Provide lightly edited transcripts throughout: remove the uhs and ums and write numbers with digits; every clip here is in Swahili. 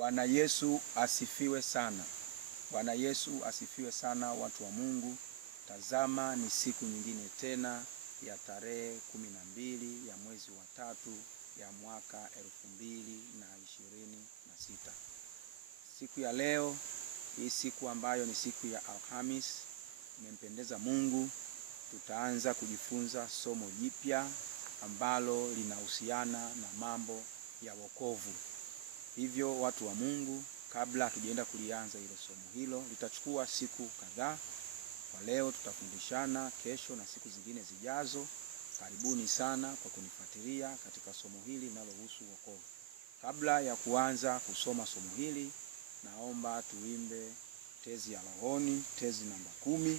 Bwana Yesu asifiwe sana. Bwana Yesu asifiwe sana, watu wa Mungu. Tazama, ni siku nyingine tena ya tarehe 12 ya mwezi wa 3 ya mwaka 2026. Siku ya leo, hii siku ambayo ni siku ya Alhamis, imempendeza Mungu. Tutaanza kujifunza somo jipya ambalo linahusiana na mambo ya wokovu. Hivyo watu wa Mungu, kabla hatujaenda kulianza hilo somo hilo, litachukua siku kadhaa. Kwa leo tutafundishana, kesho na siku zingine zijazo. Karibuni sana kwa kunifuatilia katika somo hili linalohusu wokovu. Kabla ya kuanza kusoma somo hili, naomba tuimbe tezi ya rohoni, tezi namba 10,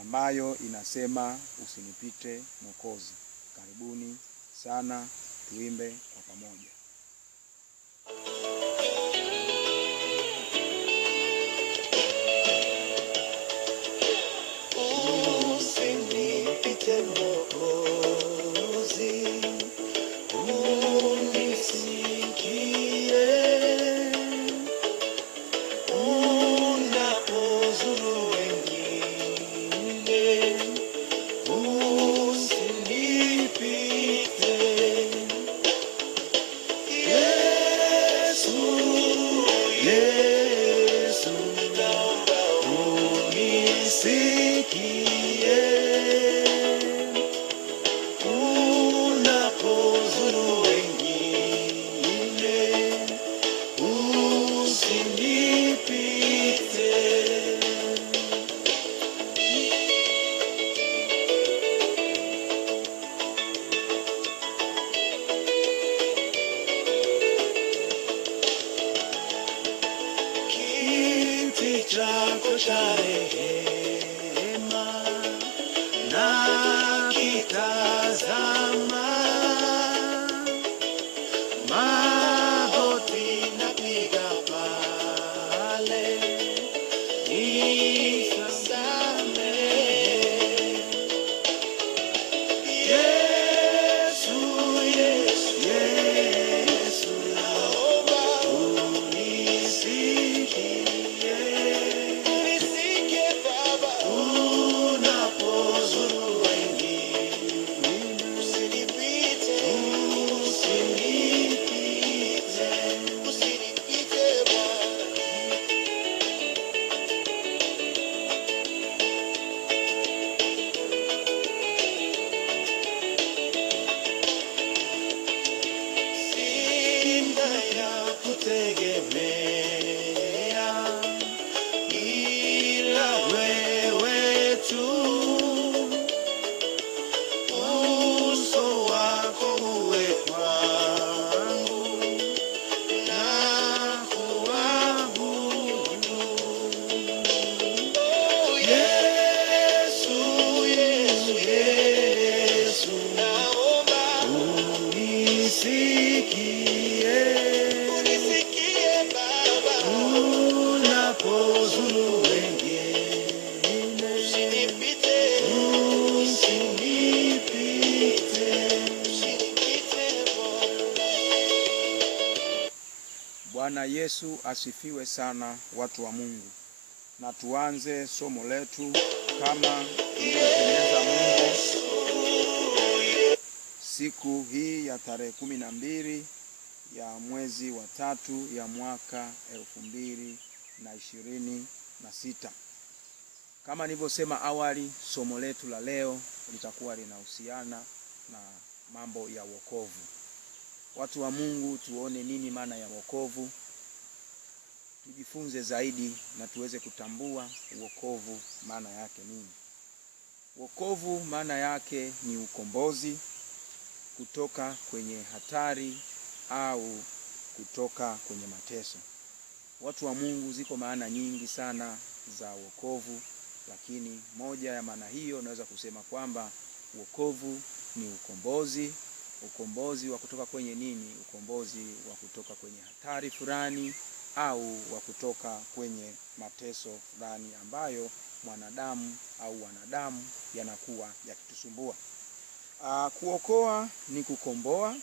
ambayo inasema usinipite Mwokozi. Karibuni sana, tuimbe kwa pamoja. Usinipite Mwokozi, unisikie unapozuru wengine. Usinipite Yesu, Yesu, naomba unisikie unapozuru wengine. Usinipite. Kiti chako cha rehema nakitazama, magoti napiga pale, nisamehe. Yesu, Yesu, Yesu, naomba unisikie, unisikie Baba, unapozuru wengine. Usinipite, usinipite, usinipite Bwana. Sina ya kutegemea ila wewe tu, uso wako uwe kwangu na kuabudu. Yesu, Yesu, Yesu, naomba unisikie, unisikie Baba, unapozuru wengine. Usinipite, usinipite, usinipite Bwana. Bwana Yesu asifiwe sana, watu wa Mungu. Na tuanze somo letu kama ilivyopendeza Mungu. Siku hii ya tarehe 12 ya mwezi wa 3 ya mwaka 2026. Kama nilivyosema awali, somo letu la leo litakuwa linahusiana na mambo ya wokovu. Watu wa Mungu, tuone nini maana ya wokovu. Tujifunze zaidi na tuweze kutambua wokovu maana yake nini. Wokovu maana yake ni ukombozi kutoka kwenye hatari au kutoka kwenye mateso. Watu wa Mungu, ziko maana nyingi sana za wokovu, lakini moja ya maana hiyo naweza kusema kwamba wokovu ni ukombozi. Ukombozi wa kutoka kwenye nini? Ukombozi wa kutoka kwenye hatari fulani au wa kutoka kwenye mateso fulani ambayo mwanadamu au wanadamu yanakuwa yakitusumbua. Kuokoa ni kukomboa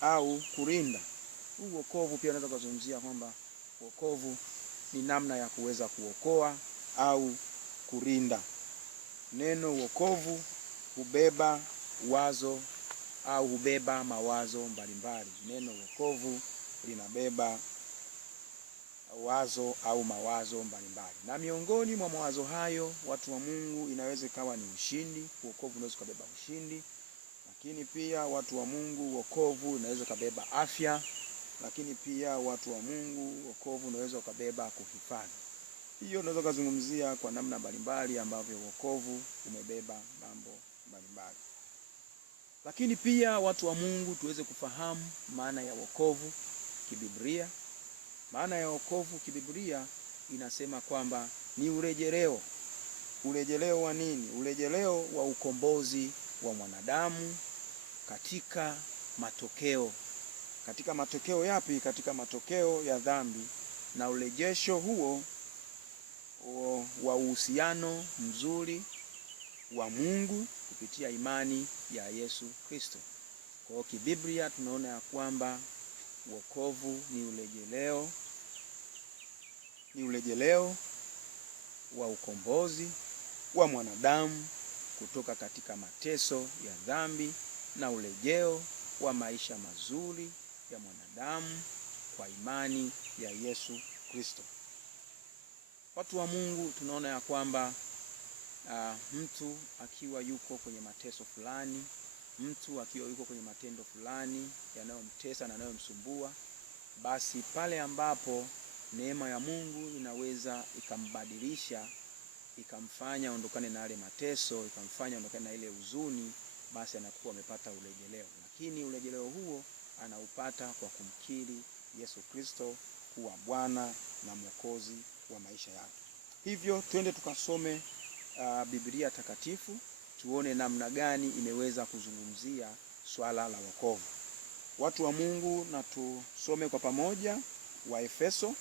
au kulinda. Huu wokovu pia unaweza kuzungumzia kwamba Wokovu ni namna ya kuweza kuokoa au kurinda. Neno wokovu hubeba wazo au hubeba mawazo mbalimbali. Neno wokovu linabeba wazo au mawazo mbalimbali, na miongoni mwa mawazo hayo, watu wa Mungu, inaweza ikawa ni ushindi. Wokovu unaweza kubeba ushindi. Lakini pia watu wa Mungu, wokovu unaweza kubeba afya. Lakini pia watu wa Mungu, wokovu unaweza kubeba kuhifadhi. Hiyo unaweza kuzungumzia kwa namna mbalimbali ambavyo wokovu umebeba mambo mbalimbali. Lakini pia watu wa Mungu, tuweze kufahamu maana ya wokovu kibiblia. Maana ya wokovu kibiblia inasema kwamba ni urejeleo. Urejeleo wa nini? Urejeleo wa ukombozi wa mwanadamu katika matokeo. Katika matokeo yapi? Katika matokeo ya dhambi, na urejesho huo wa uhusiano mzuri wa Mungu kupitia imani ya Yesu Kristo. Kwa hiyo kibiblia tunaona ya kwamba wokovu ni urejeleo wa ukombozi wa mwanadamu kutoka katika mateso ya dhambi, na urejeo wa maisha mazuri ya mwanadamu kwa imani ya Yesu Kristo. Watu wa Mungu, tunaona ya kwamba mtu akiwa yuko kwenye mateso fulani, mtu akiwa yuko kwenye matendo fulani yanayomtesa na yanayomsumbua, basi pale ambapo neema ya Mungu inaweza ikambadilisha, ikamfanya ondokane na yale mateso, ikamfanya ondokane na ile huzuni, basi anakuwa amepata urejeleo. Lakini urejeleo huo anaupata kwa kumkiri Yesu Kristo kuwa Bwana na Mwokozi wa maisha yake. Hivyo twende tukasome Biblia takatifu, tuone namna gani imeweza kuzungumzia swala la wokovu. Watu wa Mungu, na tusome kwa pamoja Waefeso.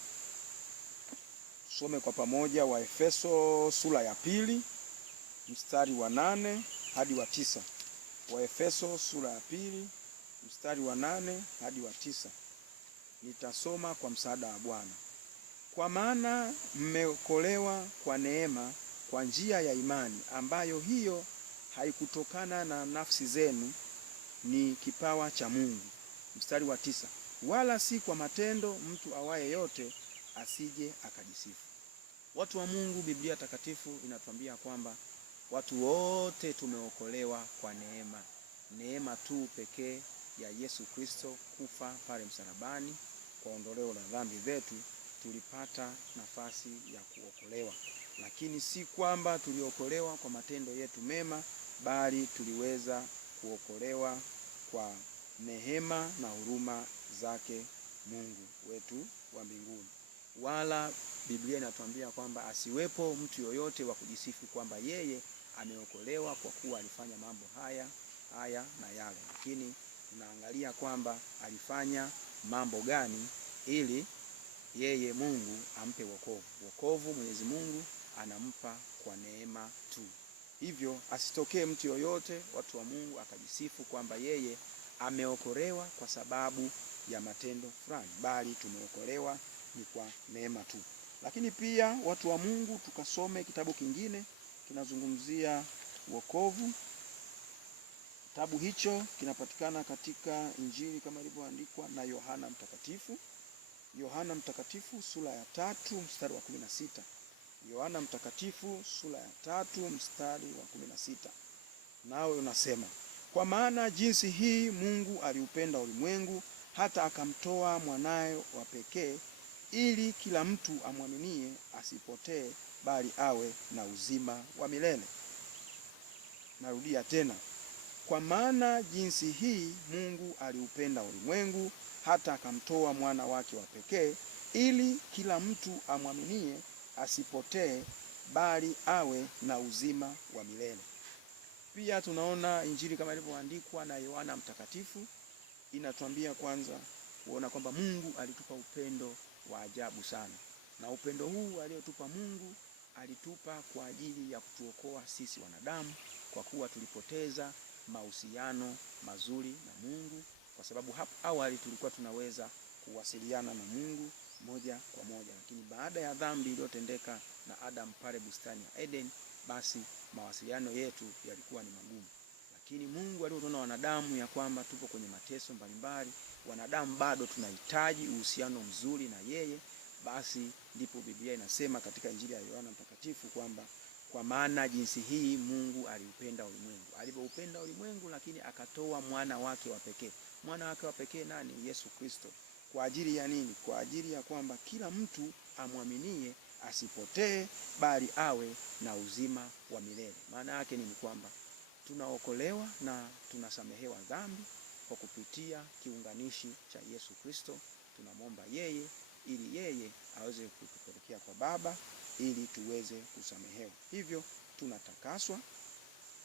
Tusome kwa pamoja Waefeso sura ya 2 mstari wa 8 hadi wa 9. Waefeso sura ya 2 mstari wa 8 hadi wa 9. Nitasoma kwa msaada wa Bwana. Kwa maana mmeokolewa kwa neema, kwa njia ya imani, ambayo hiyo haikutokana na nafsi zenu, ni kipawa cha Mungu. Mstari wa 9. Wala si kwa matendo, mtu awaye yote asije akajisifu. Watu wa Mungu, Biblia takatifu inatuambia kwamba watu wote tumeokolewa kwa neema. Neema tu pekee ya Yesu Kristo kufa pale msalabani kwa ondoleo la dhambi zetu, tulipata nafasi ya kuokolewa. Lakini si kwamba tuliokolewa kwa matendo yetu mema, bali tuliweza kuokolewa kwa neema na huruma zake Mungu wetu wa mbinguni. Wala Biblia inatuambia kwamba asiwepo mtu yoyote wa kujisifu kwamba yeye ameokolewa kwa kuwa alifanya mambo haya na yale. Lakini tunaangalia kwamba alifanya mambo gani ili yeye Mungu ampe wokovu. Wokovu Mwenyezi Mungu anampa kwa neema tu. Hivyo asitokee mtu yoyote, watu wa Mungu, akajisifu kwamba yeye ameokolewa kwa sababu ya matendo fulani, bali tumeokolewa ni kwa neema tu. Lakini pia watu wa Mungu, tukasome kitabu kingine kinazungumzia wokovu. Kitabu hicho kinapatikana katika Injili kama ilivyoandikwa na Yohana Mtakatifu. Yohana Mtakatifu sura ya 3 mstari wa 16. Yohana Mtakatifu sura ya 3 mstari wa 16. Nao unasema, kwa maana jinsi hii Mungu aliupenda ulimwengu hata akamtoa mwanaye wa pekee, ili kila mtu amwaminie asipotee, bali awe na uzima wa milele. Narudia tena, kwa maana jinsi hii Mungu aliupenda ulimwengu hata akamtoa mwana wake wa pekee, ili kila mtu amwaminie asipotee, bali awe na uzima wa milele. Pia tunaona Injili kama ilivyoandikwa na Yohana Mtakatifu inatuambia kwanza kuona kwamba Mungu alitupa upendo wa ajabu sana, na upendo huu aliotupa Mungu alitupa kwa ajili ya kutuokoa sisi wanadamu, kwa kuwa tulipoteza mahusiano mazuri na Mungu. Kwa sababu hapo awali tulikuwa tunaweza kuwasiliana na Mungu moja kwa moja. Lakini baada ya dhambi iliyotendeka na Adam pale bustani ya Eden, basi mawasiliano yetu yalikuwa ni magumu. Lakini Mungu alipoona wanadamu ya kwamba tupo kwenye mateso mbalimbali, wanadamu bado tunahitaji uhusiano mzuri na yeye, basi ndipo Biblia inasema katika Injili ya Yohana Mtakatifu kwamba kwa maana jinsi hii Mungu aliupenda ulimwengu. Alipoupenda ulimwengu, lakini akatoa mwana wake wa pekee. Mwana wake wa pekee nani? Yesu Kristo. Kwa ajili ya nini? Kwa ajili ya kwamba kila mtu amwaminie asipotee, bali awe na uzima wa milele. Maana yake ni kwamba tunaokolewa na tunasamehewa dhambi kwa kupitia kiunganishi cha Yesu Kristo. Tunamwomba yeye ili yeye aweze kutupelekea kwa Baba ili tuweze kusamehewa. Hivyo tunatakaswa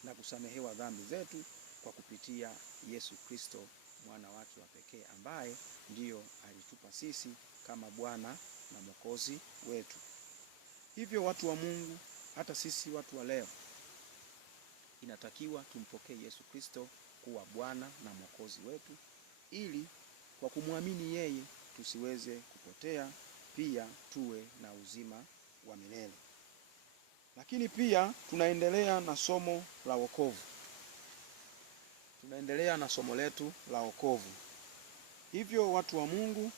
na kusamehewa dhambi zetu kwa kupitia Yesu Kristo, mwana wake wa pekee, ambaye ndiyo alitupa sisi kama Bwana na Mwokozi wetu. Hivyo watu wa Mungu, hata sisi watu wa leo, inatakiwa tumpokee Yesu Kristo kuwa Bwana na Mwokozi wetu, ili kwa kumwamini yeye tusiweze kupotea, pia tuwe na uzima wa milele. Lakini pia tunaendelea na somo la wokovu. Tunaendelea na somo letu la wokovu. Hivyo watu wa Mungu,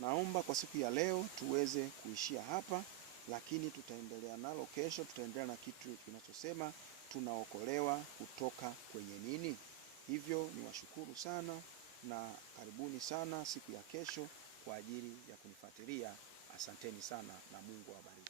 naomba kwa siku ya leo tuweze kuishia hapa, lakini tutaendelea nalo kesho. Tutaendelea na kitu kinachosema tunaokolewa kutoka kwenye nini. Hivyo niwashukuru sana na karibuni sana siku ya kesho kwa ajili ya kunifuatilia. Asanteni sana na Mungu awabariki.